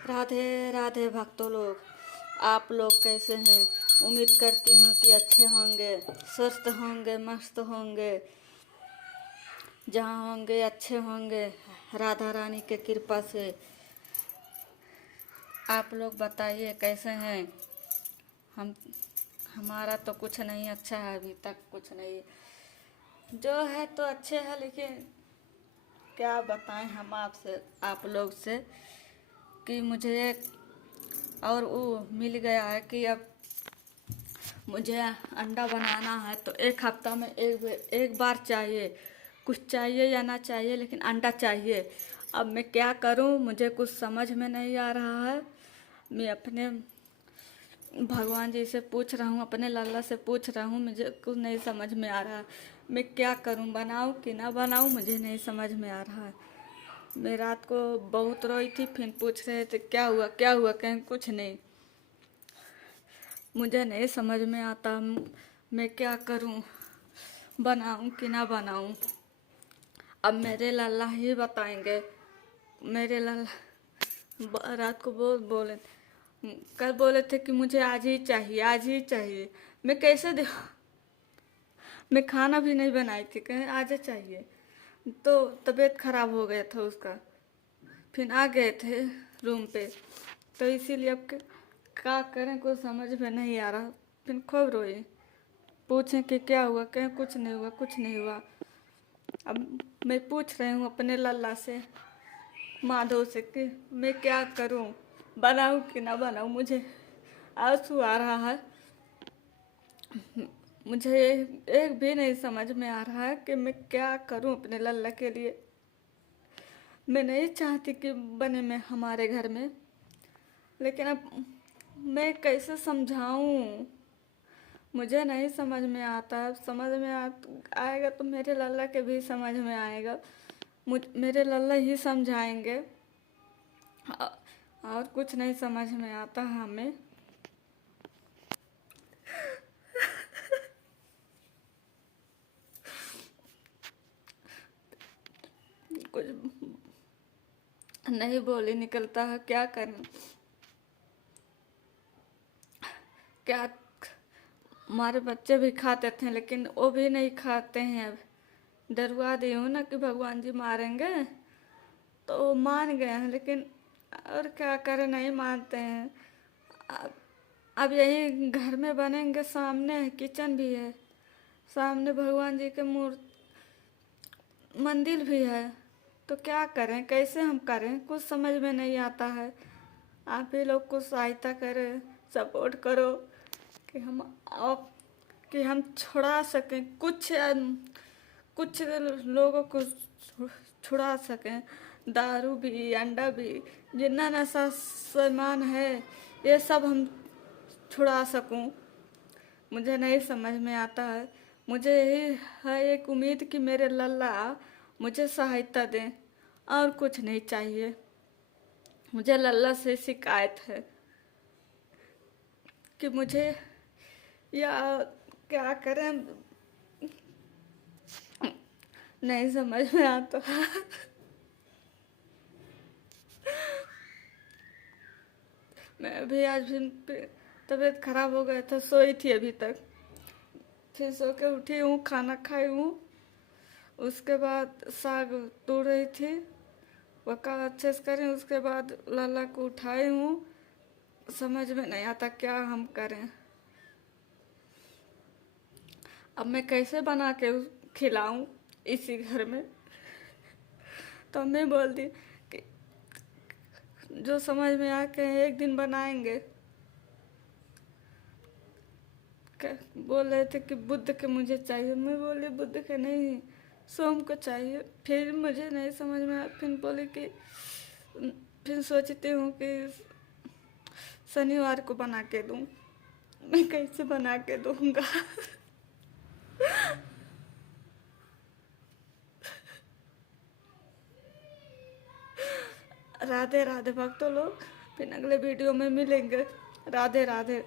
राधे राधे भक्तों लोग, आप लोग कैसे हैं। उम्मीद करती हूँ कि अच्छे होंगे, स्वस्थ होंगे, मस्त होंगे, जहाँ होंगे अच्छे होंगे राधा रानी के कृपा से। आप लोग बताइए कैसे हैं। हम हमारा तो कुछ नहीं अच्छा है, अभी तक कुछ नहीं। जो है तो अच्छे है, लेकिन क्या बताएं हम आपसे, आप लोग से, कि मुझे एक और वो मिल गया है कि अब मुझे अंडा बनाना है तो एक हफ्ता में एक बार चाहिए। कुछ चाहिए या ना चाहिए, लेकिन अंडा चाहिए। अब मैं क्या करूं, मुझे कुछ समझ में नहीं आ रहा है। मैं अपने भगवान जी से पूछ रहा हूँ, अपने लल्ला से पूछ रहा हूँ, मुझे कुछ नहीं समझ में आ रहा। मैं क्या करूँ, बनाऊँ कि ना बनाऊँ, मुझे नहीं समझ में आ रहा है। मैं रात को बहुत रोई थी, फिर पूछ रहे थे क्या हुआ क्या हुआ, कहीं कुछ नहीं। मुझे नहीं समझ में आता मैं क्या करूं, बनाऊं कि ना बनाऊं। अब मेरे लल्ला ही बताएंगे। मेरे लल्ला रात को बहुत बोले, कल बोले थे कि मुझे आज ही चाहिए, आज ही चाहिए। मैं कैसे दे, मैं खाना भी नहीं बनाई थी, कहीं आज ही चाहिए। तो तबीयत खराब हो गया था उसका, फिर आ गए थे रूम पे। तो इसीलिए अब क्या करें, कुछ समझ में नहीं आ रहा। फिर खूब रोई, पूछें कि क्या हुआ, कहीं कुछ नहीं हुआ, कुछ नहीं हुआ। अब मैं पूछ रही हूँ अपने लल्ला से, माधव से, कि मैं क्या करूँ, बनाऊँ कि ना बनाऊँ। मुझे आंसू आ रहा है। मुझे एक भी नहीं समझ में आ रहा है कि मैं क्या करूँ अपने लल्ला के लिए। मैं नहीं चाहती कि बने मैं हमारे घर में, लेकिन अब मैं कैसे समझाऊँ, मुझे नहीं समझ में आता। समझ में आएगा तो मेरे लल्ला के भी समझ में आएगा। मेरे लल्ला ही समझाएंगे। और कुछ नहीं समझ में आता हमें। कुछ नहीं बोली निकलता है, क्या करें। क्या, हमारे बच्चे भी खाते थे लेकिन वो भी नहीं खाते हैं। अब डरवा दी हूँ ना कि भगवान जी मारेंगे, तो वो मान गए हैं, लेकिन और क्या करें, नहीं मानते हैं। अब अब यही घर में बनेंगे, सामने किचन भी है, सामने भगवान जी के मंदिर भी है। तो क्या करें, कैसे हम करें, कुछ समझ में नहीं आता है। आप ही लोग कुछ सहायता करें, सपोर्ट करो कि हम छुड़ा सकें, कुछ लोगों को छुड़ा सकें। दारू भी, अंडा भी, जितना नशा सामान है, ये सब हम छुड़ा सकूं। मुझे नहीं समझ में आता है। मुझे यही है एक उम्मीद कि मेरे लल्ला मुझे सहायता दें, और कुछ नहीं चाहिए। मुझे लल्ला से शिकायत है कि मुझे, या क्या करें, नहीं समझ में आता। मैं भी आज भी तबीयत खराब हो गया था, सोई थी अभी तक। फिर सो के उठी हूँ, खाना खाई हूँ। उसके बाद साग तोड़ रही थी, पका अच्छे से करें। उसके बाद लाला को उठाई हूँ। समझ में नहीं आता क्या हम करें। अब मैं कैसे बना के खिलाऊं इसी घर में। तो मैं बोल दी कि जो समझ में आके एक दिन बनाएंगे। बोल रहे थे कि बुध के मुझे चाहिए। मैं बोली बुध के नहीं, सोम को चाहिए। फिर मुझे नहीं समझ में आया, फिर बोली कि फिर सोचती हूँ कि शनिवार को बना के दूँ। मैं कैसे बना के दूँगा। राधे राधे भक्तों लोग, फिर अगले वीडियो में मिलेंगे। राधे राधे।